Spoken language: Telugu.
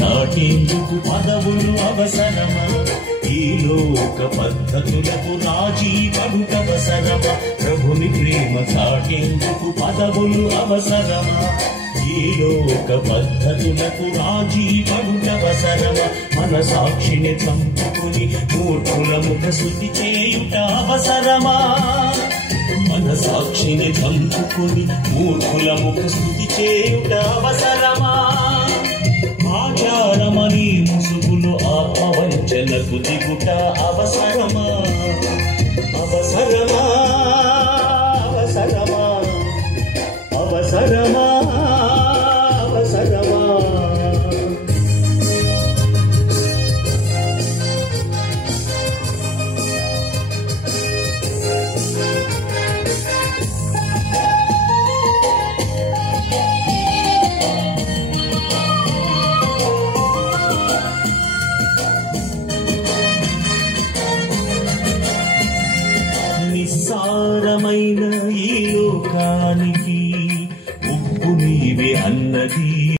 చాటేందుకు పదవులు అవసరమా? ఈ లోక పద్ధతులకు రాజీ పడుటవసరమా? ప్రభుని ప్రేమ చాటేందుకు పదవులు అవసరమా? ఈ లోక పద్ధతులకు రాజీ పడుటవసరమా? మన సాక్షిని చంపుకుని మూర్ఖుల ముఖ శుద్ధి చేయుట అవసరమా? మన సాక్షిని చంపుకుని మూర్ఖుల ముఖ స్తుతి చేయుట అవసరమా? ఆచారమని ముసుగులు ఆత్మవంచనకు దిగుట అవసరమా? అవసరమా? అవసరమా? అవసరమా? అవసరమా? నిస్సారమైన ఈ లోకానికి ఉప్పు నీవే అన్నది